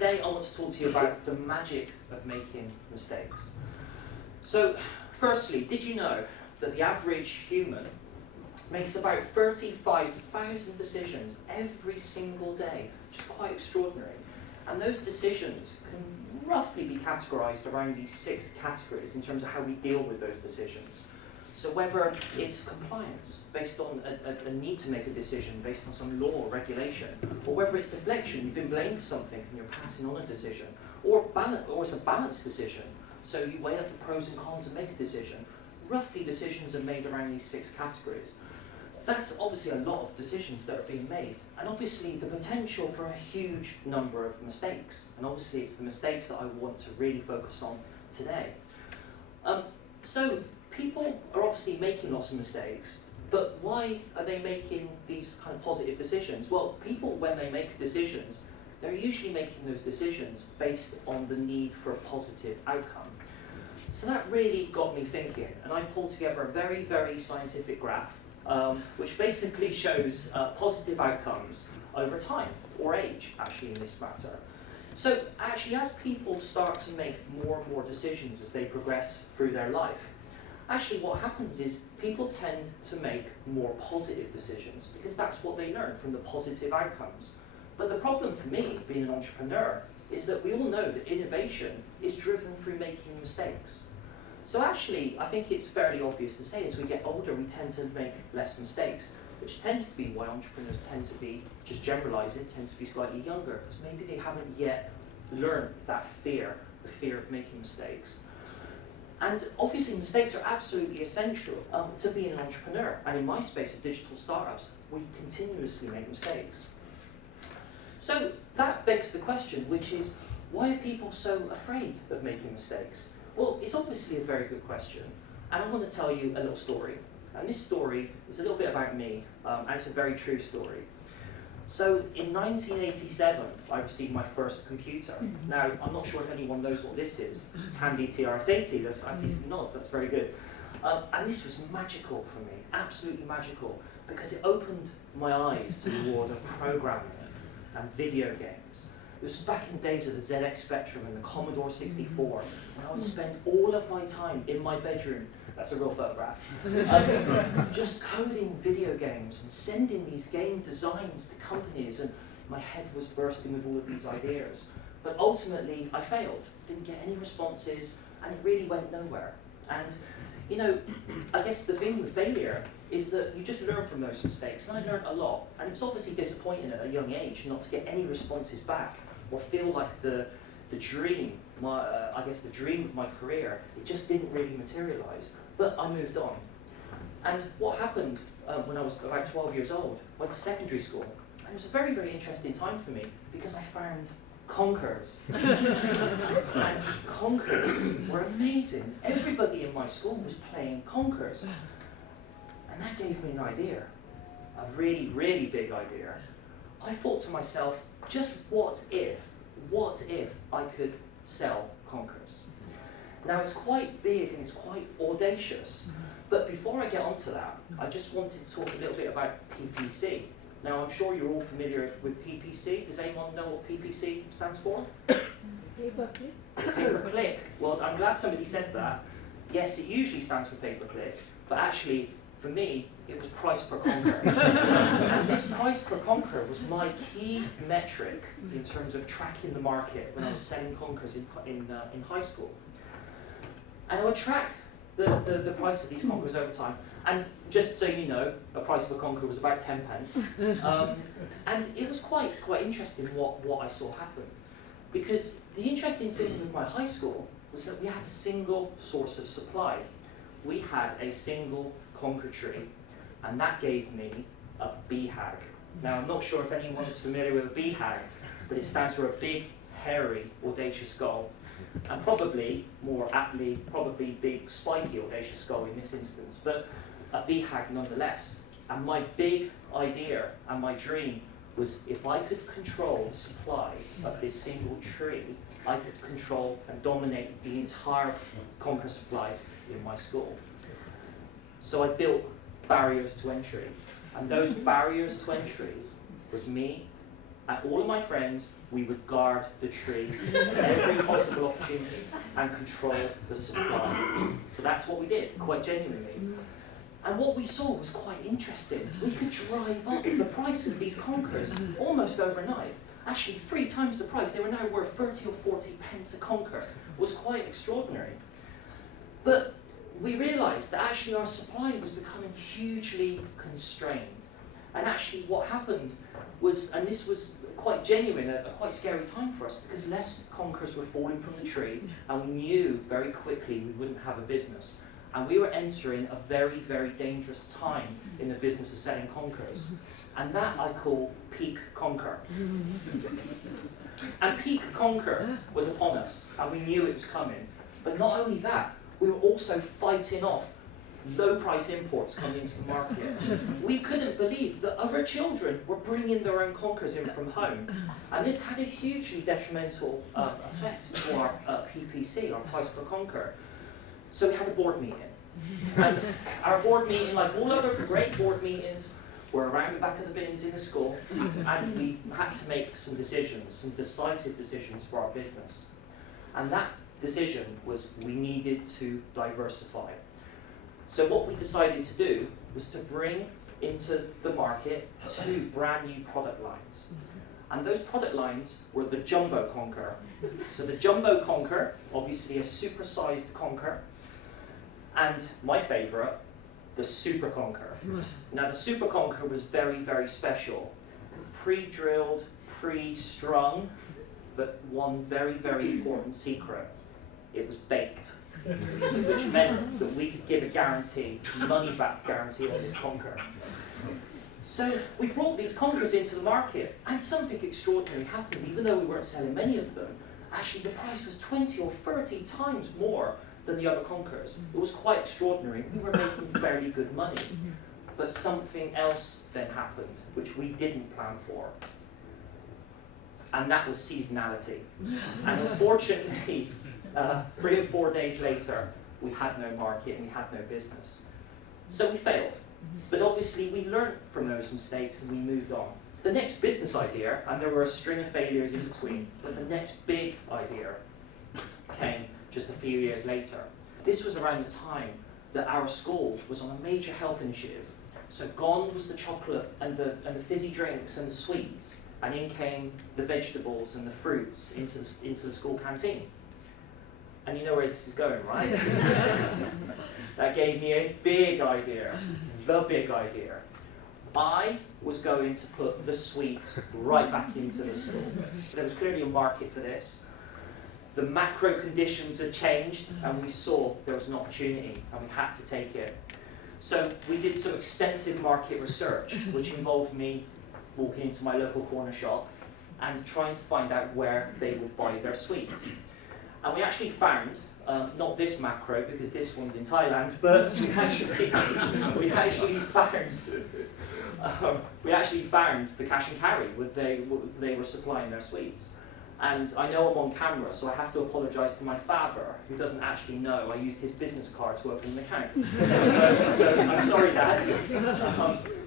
today I want to talk to you about the magic of making mistakes. So, firstly, did you know that the average human makes about 35,000 decisions every single day, which is quite extraordinary. And those decisions can roughly be categorized around these 6 categories in terms of how we deal with those decisions. So whether it's compliance, based on a need to make a decision, based on some law or regulation, or whether it's deflection, you've been blamed for something and you're passing on a decision, or it's a balanced decision, so you weigh up the pros and cons and make a decision. Roughly, decisions are made around these 6 categories. That's obviously a lot of decisions that are being made, and obviously the potential for a huge number of mistakes. And obviously it's the mistakes that I want to really focus on today. So people are obviously making lots of mistakes, but why are they making these kind of positive decisions? Well, people, when they make decisions, they're usually making those decisions based on the need for a positive outcome. So that really got me thinking, and I pulled together a very, very scientific graph which basically shows positive outcomes over time, or age, actually, in this matter. So actually, as people start to make more and more decisions as they progress through their life, actually what happens is people tend to make more positive decisions because that's what they learn from the positive outcomes. But the problem for me, being an entrepreneur, is that we all know that innovation is driven through making mistakes. So actually, I think it's fairly obvious to say as we get older, we tend to make less mistakes, which tends to be why entrepreneurs tend to be, just generalize it, tend to be slightly younger, because maybe they haven't yet learned that fear, the fear of making mistakes. And obviously, mistakes are absolutely essential to being an entrepreneur. And in my space of digital startups, we continuously make mistakes. So that begs the question, which is, why are people so afraid of making mistakes? Well, it's obviously a very good question, and I want to tell you a little story. And this story is a little bit about me, and it's a very true story. So in 1987, I received my first computer. Now, I'm not sure if anyone knows what this is. It's a Tandy TRS-80, I see some nods, that's very good. And this was magical for me, absolutely magical, because it opened my eyes to the world of programming and video games. This was back in the days of the ZX Spectrum and the Commodore 64, when I would spend all of my time in my bedroom, that's a real photograph, just coding video games and sending these game designs to companies, and my head was bursting with all of these ideas. But ultimately, I failed, didn't get any responses, and it really went nowhere. And you know, I guess the thing with failure is that you just learn from those mistakes, and I learned a lot. And it was obviously disappointing at a young age not to get any responses back, or feel like the dream, I guess the dream of my career, it just didn't really materialize. But I moved on. And what happened when I was about 12 years old, went to secondary school. And it was a very, very interesting time for me because I found conkers. And conkers were amazing. Everybody in my school was playing conkers. And that gave me an idea, a really, really big idea. I thought to myself, just what if I could sell conkers? Now it's quite big and it's quite audacious, but before I get onto that, I just wanted to talk a little bit about PPC. Now I'm sure you're all familiar with PPC. Does anyone know what PPC stands for? Pay-per-click. Pay-per-click. Well, I'm glad somebody said that. Yes, it usually stands for pay-per-click, but actually, for me, it was price per conquer. And this price per conquer was my key metric in terms of tracking the market when I was selling conkers in high school. And I would track the price of these conkers over time. And just so you know, a price of a conker was about 10 pence. And it was quite interesting what I saw happen. Because the interesting thing with my high school was that we had a single source of supply. We had a single conker tree, and that gave me a BHAG. Now, I'm not sure if anyone is familiar with a BHAG, but it stands for a big, hairy, audacious goal. And probably, more aptly, probably big, spiky, audacious goal in this instance, but a BHAG nonetheless. And my big idea and my dream was if I could control the supply of this single tree, I could control and dominate the entire conker supply in my school. So I built barriers to entry, and those barriers to entry was me And all of my friends, we would guard the tree at every possible opportunity and control the supply. So that's what we did, quite genuinely. And what we saw was quite interesting. We could drive up the price of these Conkers almost overnight. Actually, 3 times the price. They were now worth 30 or 40 pence a Conker. It was quite extraordinary. But we realised that actually our supply was becoming hugely constrained. And actually what happened was, and this was quite genuine, a quite scary time for us, because less Conkers were falling from the tree, and we knew very quickly we wouldn't have a business. And we were entering a very, very dangerous time in the business of selling Conkers. And that I call peak Conker. And peak Conker was upon us, and we knew it was coming. But not only that, we were also fighting off low price imports coming into the market. We couldn't believe that other children were bringing their own Conkers in from home. And this had a hugely detrimental effect to our PPC, our price per Conker. So we had a board meeting. And our board meeting, like all other great board meetings, were around the back of the bins in the school, and we had to make some decisions, some decisive decisions for our business. And that decision was we needed to diversify. So what we decided to do was to bring into the market 2 brand new product lines. And those product lines were the Jumbo Conker. So the Jumbo Conker, obviously a super-sized Conker, and my favourite, the Super Conker. Now the Super Conker was very, very special. Pre-drilled, pre-strung, but one very, very important secret. It was baked, which meant that we could give a guarantee, money-back guarantee on this Conker. So we brought these Conkers into the market, and something extraordinary happened. Even though we weren't selling many of them, actually the price was 20 or 30 times more than the other Conkers. It was quite extraordinary. We were making fairly good money. But something else then happened, which we didn't plan for. And that was seasonality. And unfortunately, 3 or 4 days later, we had no market and we had no business. So we failed. But obviously we learned from those mistakes and we moved on. The next business idea, and there were a string of failures in between, but the next big idea came just a few years later. This was around the time that our school was on a major health initiative. So gone was the chocolate and the fizzy drinks and the sweets, and in came the vegetables and the fruits into the school canteen. And you know where this is going, right? That gave me a big idea, the big idea. I was going to put the sweets right back into the school. There was clearly a market for this. The macro conditions had changed, and we saw there was an opportunity, and we had to take it. So we did some extensive market research, which involved me walking into my local corner shop and trying to find out where they would buy their sweets. And we actually found, not this macro, because this one's in Thailand, but we actually found the cash and carry where they were supplying their sweets. And I know I'm on camera, so I have to apologise to my father, who doesn't actually know I used his business card to open an account. so I'm sorry, Dad.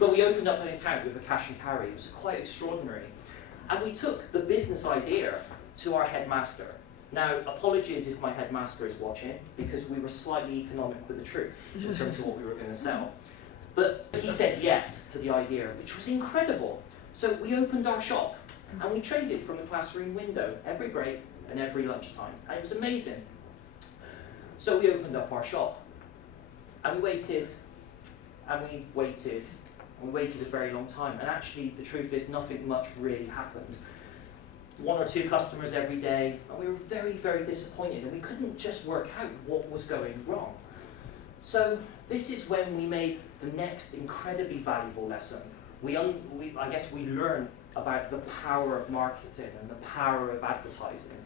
But we opened up an account with the cash and carry. It was quite extraordinary. And we took the business idea to our headmaster. Now, apologies if my headmaster is watching, because we were slightly economic with the truth in terms of what we were going to sell. But he said yes to the idea, which was incredible. So we opened our shop. And we traded from the classroom window every break and every lunchtime. And it was amazing. So we opened up our shop. And we waited, and we waited, and we waited a very long time. And actually, the truth is, nothing much really happened. 1 or 2 customers every day, and we were very, very disappointed. And we couldn't just work out what was going wrong. So this is when we made the next incredibly valuable lesson. I guess we learned about the power of marketing and the power of advertising.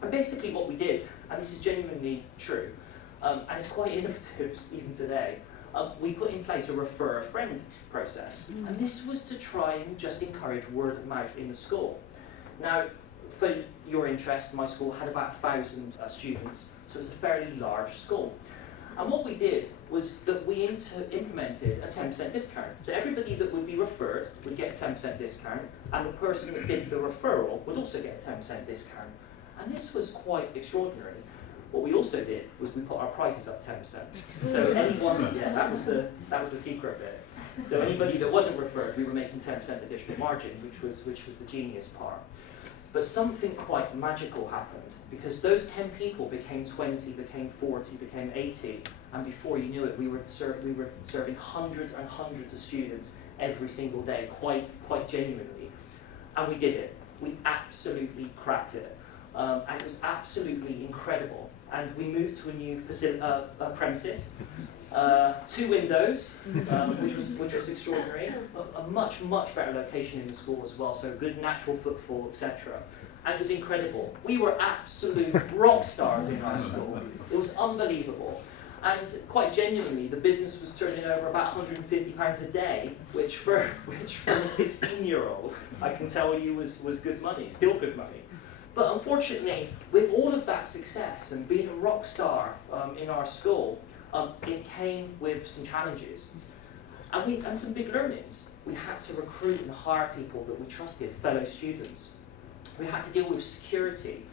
And basically what we did, and this is genuinely true, and it's quite innovative even today, we put in place a refer a friend process. And this was to try and just encourage word of mouth in the school. Now, for your interest, my school had about 1,000 students, so it's a fairly large school. And what we did was that we implemented a 10% discount. So everybody that would be referred would get a 10% discount, and the person that did the referral would also get a 10% discount. And this was quite extraordinary. What we also did was we put our prices up 10%. So anyone, yeah, that was the secret bit. So anybody that wasn't referred, we were making 10% additional margin, which was the genius part. But something quite magical happened, because those 10 people became 20, became 40, became 80, and before you knew it, we were serving hundreds and hundreds of students every single day, quite genuinely. And we did it. We absolutely cracked it. And it was absolutely incredible. And we moved to a new premises, 2 windows, which was extraordinary. A much better location in the school as well, so good natural footfall, etc. And it was incredible. We were absolute rock stars in our school. It was unbelievable. And quite genuinely, the business was turning over about £150 a day, which for a 15-year-old, I can tell you was good money, still good money. But unfortunately, with all of that success and being a rock star in our school, it came with some challenges and some big learnings. We had to recruit and hire people that we trusted, fellow students. We had to deal with security.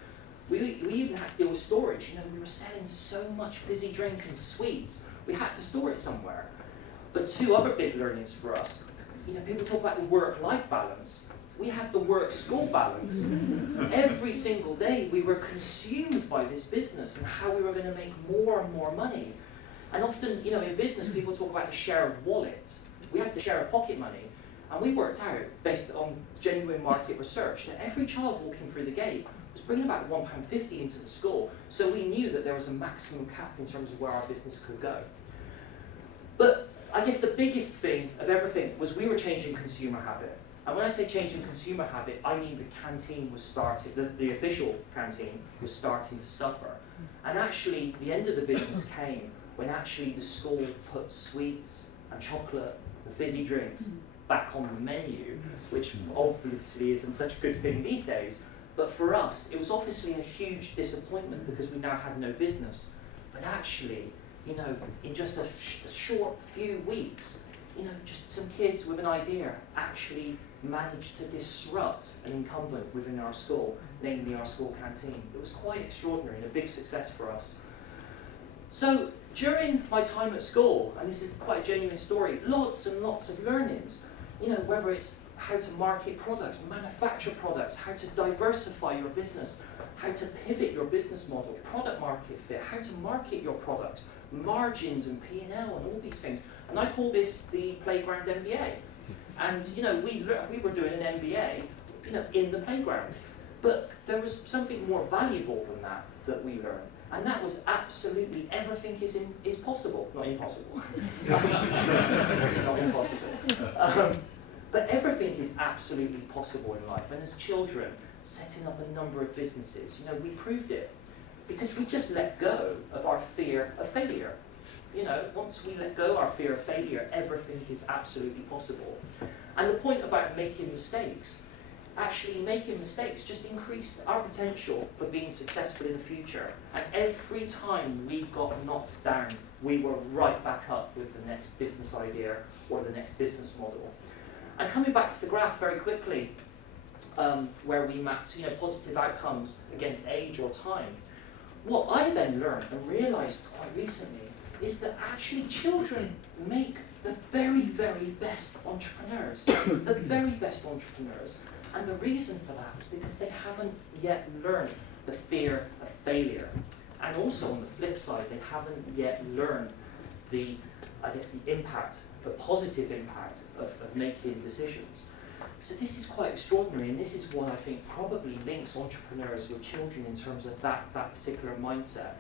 We even had to deal with storage. You know, we were selling so much fizzy drink and sweets. We had to store it somewhere. But 2 other big learnings for us. You know, people talk about the work-life balance. We had the work-school balance. Every single day we were consumed by this business and how we were going to make more and more money. And often, you know, in business people talk about the share of wallet. We had the share of pocket money. And we worked out, based on genuine market research, that every child walking through the gate was bringing about £1.50 into the school. So we knew that there was a maximum cap in terms of where our business could go. But I guess the biggest thing of everything was we were changing consumer habit. And when I say changing consumer habit, I mean the canteen was starting, the official canteen was starting to suffer. And actually, the end of the business came when actually the school put sweets and chocolate and fizzy drinks back on the menu, which obviously isn't such a good thing these days. But for us, it was obviously a huge disappointment because we now had no business. But actually, you know, in just a short few weeks, you know, just some kids with an idea actually managed to disrupt an incumbent within our school, namely our school canteen. It was quite extraordinary and a big success for us. So during my time at school, and this is quite a genuine story, lots and lots of learnings. You know, whether it's how to market products, manufacture products, how to diversify your business, how to pivot your business model, product market fit, how to market your products, margins and P&L and all these things. And I call this the playground MBA. And you know, we were doing an MBA, you know, in the playground. But there was something more valuable than that we learned. And that was absolutely everything is possible. Not impossible. Not impossible. But everything is absolutely possible in life. And as children, setting up a number of businesses, you know, we proved it. Because we just let go of our fear of failure. You know, once we let go our fear of failure, everything is absolutely possible. And the point about making mistakes, actually making mistakes just increased our potential for being successful in the future. And every time we got knocked down, we were right back up with the next business idea or the next business model. And coming back to the graph very quickly, where we mapped, you know, positive outcomes against age or time, what I then learned and realized quite recently is that actually children make the very, very best entrepreneurs, the very best entrepreneurs. And the reason for that is because they haven't yet learned the fear of failure. And also on the flip side, they haven't yet learned the impact, the positive impact of making decisions. So this is quite extraordinary, and this is what I think probably links entrepreneurs with children in terms of that particular mindset.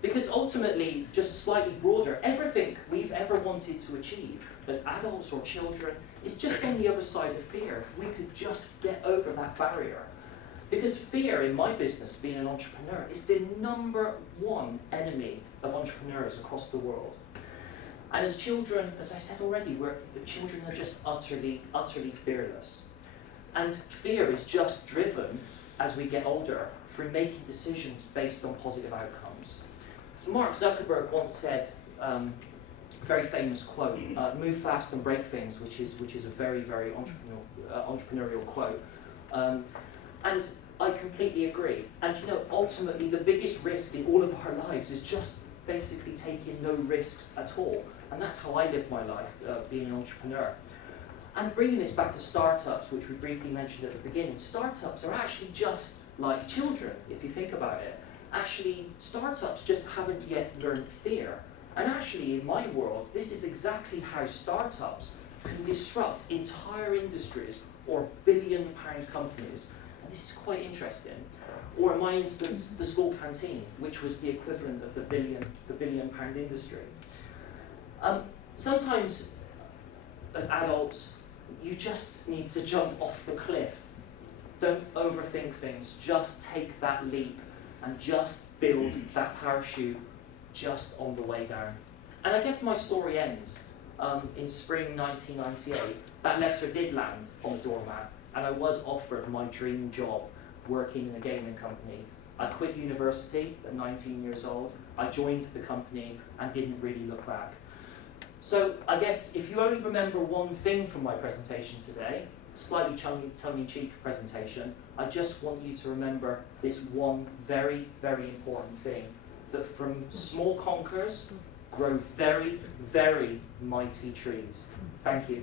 Because ultimately, just slightly broader, everything we've ever wanted to achieve as adults or children is just on the other side of fear. If we could just get over that barrier. Because fear in my business, being an entrepreneur, is the #1 enemy of entrepreneurs across the world. And as children, as I said already, the children are just utterly fearless. And fear is just driven, as we get older, through making decisions based on positive outcomes. Mark Zuckerberg once said, a very famous quote, "Move fast and break things," which is a very, very entrepreneurial quote. And I completely agree. And you know, ultimately, the biggest risk in all of our lives is just basically taking no risks at all. And that's how I live my life, being an entrepreneur. And bringing this back to startups, which we briefly mentioned at the beginning, startups are actually just like children, if you think about it. Actually, startups just haven't yet learned fear. And actually, in my world, this is exactly how startups can disrupt entire industries or billion-pound companies. And this is quite interesting. Or in my instance, the school canteen, which was the equivalent of the billion-pound industry. Sometimes, as adults, you just need to jump off the cliff. Don't overthink things. Just take that leap and just build that parachute just on the way down. And I guess my story ends in spring 1998. That letter did land on the doormat, and I was offered my dream job working in a gaming company. I quit university at 19 years old. I joined the company and didn't really look back. So I guess if you only remember one thing from my presentation today, slightly tongue-in-cheek presentation, I just want you to remember this one very, very important thing, that from small conkers grow very, very mighty trees. Thank you.